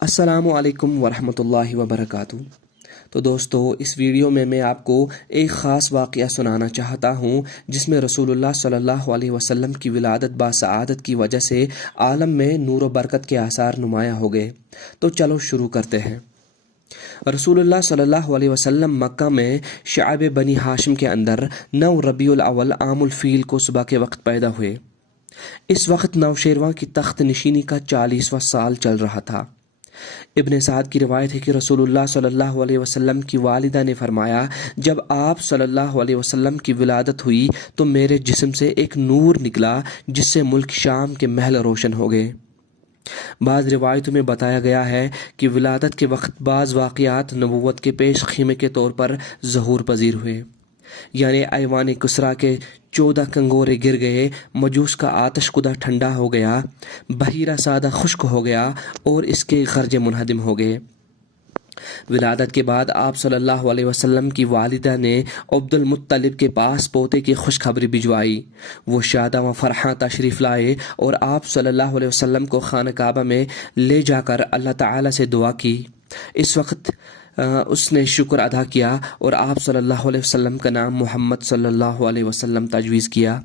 السلام علیکم ورحمۃ اللہ وبرکاتہ۔ تو دوستو، اس ویڈیو میں آپ کو ایک خاص واقعہ سنانا چاہتا ہوں جس میں رسول اللہ صلی اللہ علیہ وسلم کی ولادت باسعادت کی وجہ سے عالم میں نور و برکت کے آثار نمایاں ہو گئے۔ تو چلو شروع کرتے ہیں۔ رسول اللہ صلی اللہ علیہ وسلم مکہ میں شعب بنی ہاشم کے اندر 9 ربیع الاول عام الفیل کو صبح کے وقت پیدا ہوئے۔ اس وقت نوشیروان کی تخت نشینی کا 40واں سال چل رہا تھا۔ ابن سعد کی روایت ہے کہ رسول اللہ صلی اللہ علیہ وسلم کی والدہ نے فرمایا، جب آپ صلی اللہ علیہ وسلم کی ولادت ہوئی تو میرے جسم سے ایک نور نکلا جس سے ملک شام کے محل روشن ہو گئے۔ بعض روایتوں میں بتایا گیا ہے کہ ولادت کے وقت بعض واقعات نبوت کے پیش خیمے کے طور پر ظہور پذیر ہوئے، یعنی ایوان کسریٰ کے 14 کنگورے گر گئے، مجوس کا آتش کدہ ٹھنڈا ہو گیا، بحیرہ سادہ خشک ہو گیا اور اس کے خرج منہدم ہو گئے۔ ولادت کے بعد آپ صلی اللہ علیہ وسلم کی والدہ نے عبد المطلب کے پاس پوتے کی خوشخبری بھجوائی۔ وہ شاداں و فرحاں تشریف لائے اور آپ صلی اللہ علیہ وسلم کو خانہ کعبہ میں لے جا کر اللہ تعالیٰ سے دعا کی۔ اس وقت اس نے شکر ادا کیا اور آپ صلی اللہ علیہ وسلم کا نام محمد صلی اللہ علیہ وسلم تجویز کیا۔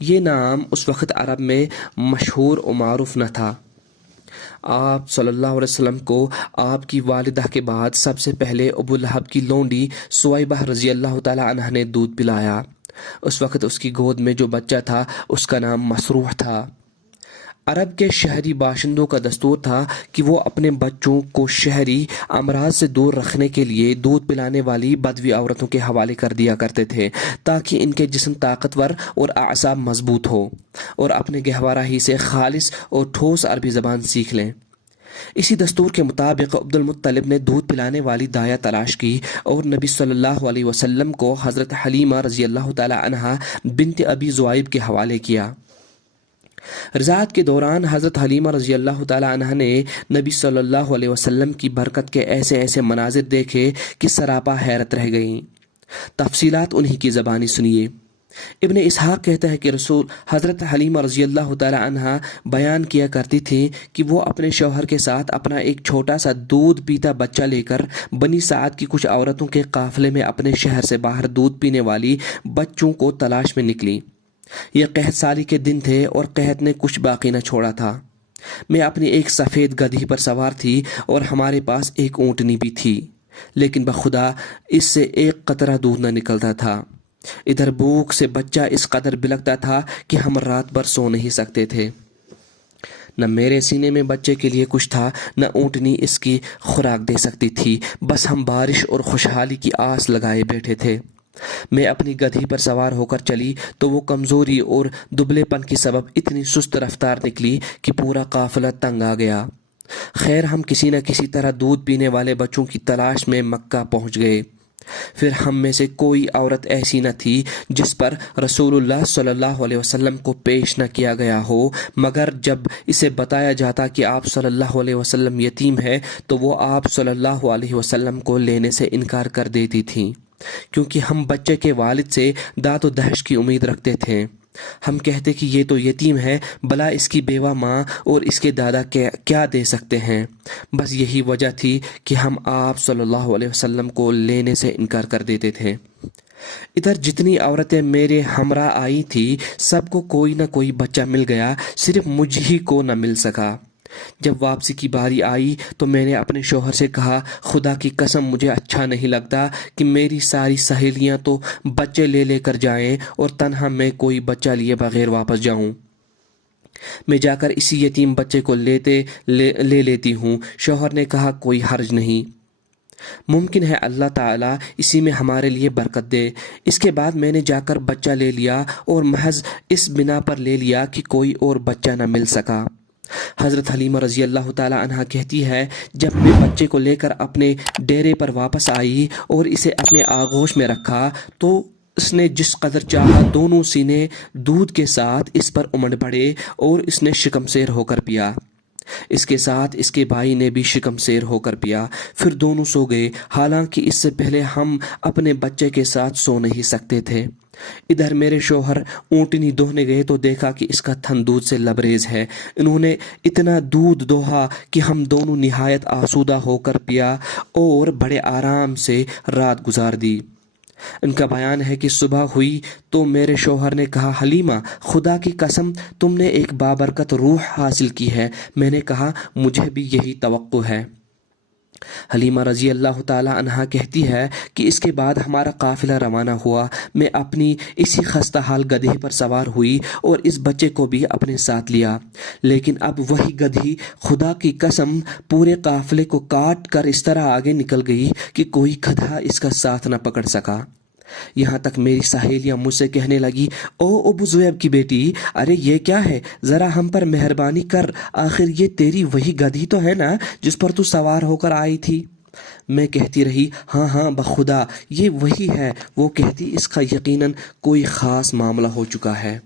یہ نام اس وقت عرب میں مشہور و معروف نہ تھا۔ آپ صلی اللہ علیہ وسلم کو آپ کی والدہ کے بعد سب سے پہلے ابو لہب کی لونڈی سویبہ رضی اللہ تعالی عنہ نے دودھ پلایا۔ اس وقت اس کی گود میں جو بچہ تھا اس کا نام مسروح تھا۔ عرب کے شہری باشندوں کا دستور تھا کہ وہ اپنے بچوں کو شہری امراض سے دور رکھنے کے لیے دودھ پلانے والی بدوی عورتوں کے حوالے کر دیا کرتے تھے تاکہ ان کے جسم طاقتور اور اعصاب مضبوط ہو اور اپنے گہوارہ ہی سے خالص اور ٹھوس عربی زبان سیکھ لیں۔ اسی دستور کے مطابق عبد المطلب نے دودھ پلانے والی دایا تلاش کی اور نبی صلی اللہ علیہ وسلم کو حضرت حلیمہ رضی اللہ تعالی عنہا بنت ابی زوائب کے حوالے کیا۔ رضاعت کے دوران حضرت حلیمہ رضی اللہ تعالی عنہ نے نبی صلی اللہ علیہ وسلم کی برکت کے ایسے ایسے مناظر دیکھے کہ سراپا حیرت رہ گئیں۔ تفصیلات انہی کی زبانی سنیے۔ ابن اسحاق کہتا ہے کہ رسول حضرت حلیمہ رضی اللہ تعالی عنہ بیان کیا کرتی تھی کہ وہ اپنے شوہر کے ساتھ اپنا ایک چھوٹا سا دودھ پیتا بچہ لے کر بنی سعد کی کچھ عورتوں کے قافلے میں اپنے شہر سے باہر دودھ پینے والی بچوں کو تلاش میں نکلی۔ یہ قحط سالی کے دن تھے اور قحط نے کچھ باقی نہ چھوڑا تھا۔ میں اپنی ایک سفید گدھی پر سوار تھی اور ہمارے پاس ایک اونٹنی بھی تھی، لیکن بخدا اس سے ایک قطرہ دودھ نہ نکلتا تھا۔ ادھر بھوک سے بچہ اس قدر بلکتا تھا کہ ہم رات بھر سو نہیں سکتے تھے۔ نہ میرے سینے میں بچے کے لیے کچھ تھا، نہ اونٹنی اس کی خوراک دے سکتی تھی، بس ہم بارش اور خوشحالی کی آس لگائے بیٹھے تھے۔ میں اپنی گدھی پر سوار ہو کر چلی تو وہ کمزوری اور دبلے پن کے سبب اتنی سست رفتار نکلی کہ پورا قافلہ تنگ آ گیا۔ خیر ہم کسی نہ کسی طرح دودھ پینے والے بچوں کی تلاش میں مکہ پہنچ گئے۔ پھر ہم میں سے کوئی عورت ایسی نہ تھی جس پر رسول اللہ صلی اللہ علیہ وسلم کو پیش نہ کیا گیا ہو، مگر جب اسے بتایا جاتا کہ آپ صلی اللہ علیہ وسلم یتیم ہے تو وہ آپ صلی اللہ علیہ وسلم کو لینے سے انکار کر دیتی تھیں، کیونکہ ہم بچے کے والد سے داد و دہش کی امید رکھتے تھے۔ ہم کہتے کہ یہ تو یتیم ہے، بلا اس کی بیوہ ماں اور اس کے دادا کیا دے سکتے ہیں۔ بس یہی وجہ تھی کہ ہم آپ صلی اللہ علیہ وسلم کو لینے سے انکار کر دیتے تھے۔ ادھر جتنی عورتیں میرے ہمراہ آئی تھی سب کو کوئی نہ کوئی بچہ مل گیا، صرف مجھ ہی کو نہ مل سکا۔ جب واپسی کی باری آئی تو میں نے اپنے شوہر سے کہا، خدا کی قسم مجھے اچھا نہیں لگتا کہ میری ساری سہیلیاں تو بچے لے لے کر جائیں اور تنہا میں کوئی بچہ لیے بغیر واپس جاؤں۔ میں جا کر اسی یتیم بچے کو لے لیتی ہوں۔ شوہر نے کہا، کوئی حرج نہیں، ممکن ہے اللہ تعالیٰ اسی میں ہمارے لیے برکت دے۔ اس کے بعد میں نے جا کر بچہ لے لیا اور محض اس بنا پر لے لیا کہ کوئی اور بچہ نہ مل سکا۔ حضرت حلیمہ رضی اللہ تعالی عنہا کہتی ہے، جب میں بچے کو لے کر اپنے ڈیرے پر واپس آئی اور اسے اپنے آغوش میں رکھا تو اس نے جس قدر چاہا دونوں سینے دودھ کے ساتھ اس پر امڑ پڑے اور اس نے شکم سیر ہو کر پیا۔ اس کے ساتھ اس کے بھائی نے بھی شکم سیر ہو کر پیا، پھر دونوں سو گئے، حالانکہ اس سے پہلے ہم اپنے بچے کے ساتھ سو نہیں سکتے تھے۔ ادھر میرے شوہر اونٹنی دوہنے گئے تو دیکھا کہ اس کا تھن دودھ سے لبریز ہے۔ انہوں نے اتنا دودھ دوہا کہ ہم دونوں نہایت آسودہ ہو کر پیا اور بڑے آرام سے رات گزار دی۔ ان کا بیان ہے کہ صبح ہوئی تو میرے شوہر نے کہا، حلیمہ خدا کی قسم تم نے ایک بابرکت روح حاصل کی ہے۔ میں نے کہا مجھے بھی یہی توقع ہے۔ حلیمہ رضی اللہ تعالی عنہا کہتی ہے کہ اس کے بعد ہمارا قافلہ روانہ ہوا۔ میں اپنی اسی خستہ حال گدھے پر سوار ہوئی اور اس بچے کو بھی اپنے ساتھ لیا، لیکن اب وہی گدھی خدا کی قسم پورے قافلے کو کاٹ کر اس طرح آگے نکل گئی کہ کوئی گدھا اس کا ساتھ نہ پکڑ سکا۔ یہاں تک میری سہیلیاں مجھ سے کہنے لگی، او ابو زیب کی بیٹی، ارے یہ کیا ہے، ذرا ہم پر مہربانی کر، آخر یہ تیری وہی گدھی تو ہے نا جس پر تو سوار ہو کر آئی تھی؟ میں کہتی رہی، ہاں ہاں بخدا یہ وہی ہے۔ وہ کہتی، اس کا یقیناً کوئی خاص معاملہ ہو چکا ہے۔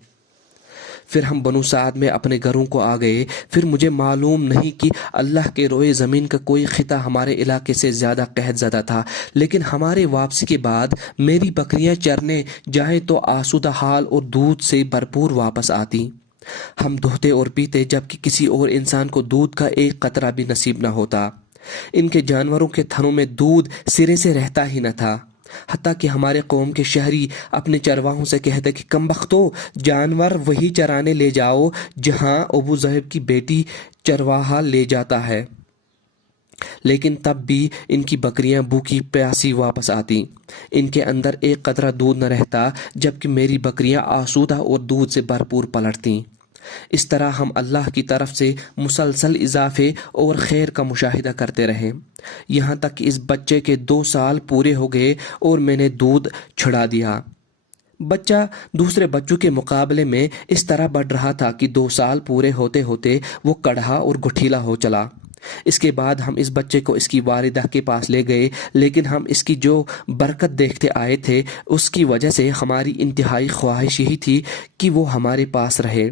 پھر ہم بنو سعد میں اپنے گھروں کو آ گئے۔ پھر مجھے معلوم نہیں کہ اللہ کے روئے زمین کا کوئی خطہ ہمارے علاقے سے زیادہ قحط زدہ تھا، لیکن ہمارے واپسی کے بعد میری بکریاں چرنے جائیں تو آسودہ حال اور دودھ سے بھرپور واپس آتی۔ ہم دہتے اور پیتے جبکہ کسی اور انسان کو دودھ کا ایک قطرہ بھی نصیب نہ ہوتا۔ ان کے جانوروں کے تھنوں میں دودھ سرے سے رہتا ہی نہ تھا، حتیٰ کہ ہمارے قوم کے شہری اپنے چرواہوں سے کہتے کہ کمبختو، جانور وہی چرانے لے جاؤ جہاں ابو ذہب کی بیٹی چرواہا لے جاتا ہے، لیکن تب بھی ان کی بکریاں بھوکی پیاسی واپس آتی، ان کے اندر ایک قطرہ دودھ نہ رہتا، جبکہ میری بکریاں آسودہ اور دودھ سے بھرپور پلٹتیں۔ اس طرح ہم اللہ کی طرف سے مسلسل اضافے اور خیر کا مشاہدہ کرتے رہے، یہاں تک کہ اس بچے کے 2 سال پورے ہو گئے اور میں نے دودھ چھڑا دیا۔ بچہ دوسرے بچوں کے مقابلے میں اس طرح بڑھ رہا تھا کہ 2 سال پورے ہوتے ہوتے وہ کڑھا اور گٹھیلا ہو چلا۔ اس کے بعد ہم اس بچے کو اس کی والدہ کے پاس لے گئے، لیکن ہم اس کی جو برکت دیکھتے آئے تھے اس کی وجہ سے ہماری انتہائی خواہش یہی تھی کہ وہ ہمارے پاس رہے۔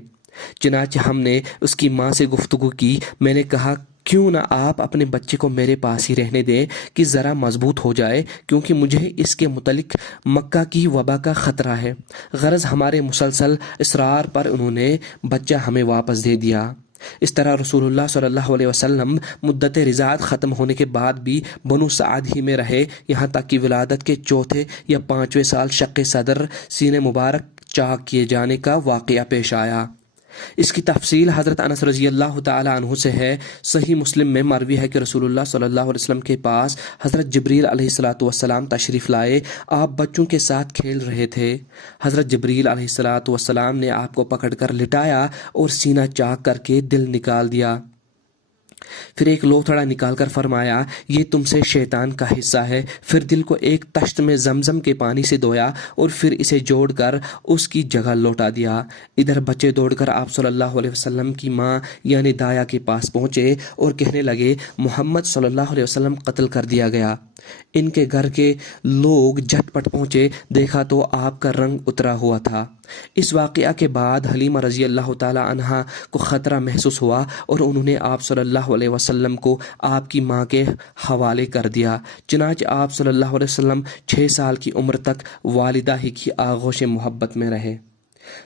چنانچہ ہم نے اس کی ماں سے گفتگو کی۔ میں نے کہا، کیوں نہ آپ اپنے بچے کو میرے پاس ہی رہنے دیں کہ ذرا مضبوط ہو جائے، کیونکہ مجھے اس کے متعلق مکہ کی وبا کا خطرہ ہے۔ غرض ہمارے مسلسل اصرار پر انہوں نے بچہ ہمیں واپس دے دیا۔ اس طرح رسول اللہ صلی اللہ علیہ وسلم مدت رضاعت ختم ہونے کے بعد بھی بنو سعد ہی میں رہے، یہاں تک کہ ولادت کے 4 یا 5 سال شق صدر سینے مبارک چاک کیے جانے کا واقعہ پیش آیا۔ اس کی تفصیل حضرت انس رضی اللہ تعالی عنہ سے ہے۔ صحیح مسلم میں مروی ہے کہ رسول اللہ صلی اللہ علیہ وسلم کے پاس حضرت جبریل علیہ السلام تشریف لائے۔ آپ بچوں کے ساتھ کھیل رہے تھے۔ حضرت جبریل علیہ السلام نے آپ کو پکڑ کر لٹایا اور سینہ چاک کر کے دل نکال دیا۔ پھر ایک لوتھڑا نکال کر فرمایا، یہ تم سے شیطان کا حصہ ہے۔ پھر دل کو ایک تشت میں زمزم کے پانی سے دھویا اور پھر اسے جوڑ کر اس کی جگہ لوٹا دیا۔ ادھر بچے دوڑ کر آپ صلی اللہ علیہ وسلم کی ماں یعنی دایا کے پاس پہنچے اور کہنے لگے، محمد صلی اللہ علیہ وسلم قتل کر دیا گیا۔ ان کے گھر کے لوگ جھٹ پٹ پہنچے، دیکھا تو آپ کا رنگ اترا ہوا تھا۔ اس واقعہ کے بعد حلیمہ رضی اللہ تعالی عنہا کو خطرہ محسوس ہوا اور انہوں نے آپ صلی اللہ علیہ وسلم کو آپ کی ماں کے حوالے کر دیا۔ چنانچہ آپ صلی اللہ علیہ وسلم 6 سال کی عمر تک والدہ ہی کی آغوش محبت میں رہے۔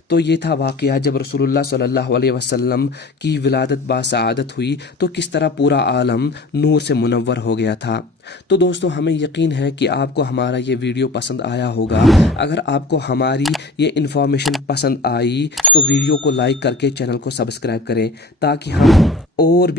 تو یہ تھا واقعہ جب رسول اللہ صلی اللہ علیہ وسلم کی ولادت باسعادت ہوئی تو کس طرح پورا عالم نور سے منور ہو گیا تھا۔ تو دوستو، ہمیں یقین ہے کہ آپ کو ہمارا یہ ویڈیو پسند آیا ہوگا۔ اگر آپ کو ہماری یہ انفارمیشن پسند آئی تو ویڈیو کو لائک کر کے چینل کو سبسکرائب کریں تاکہ ہم اور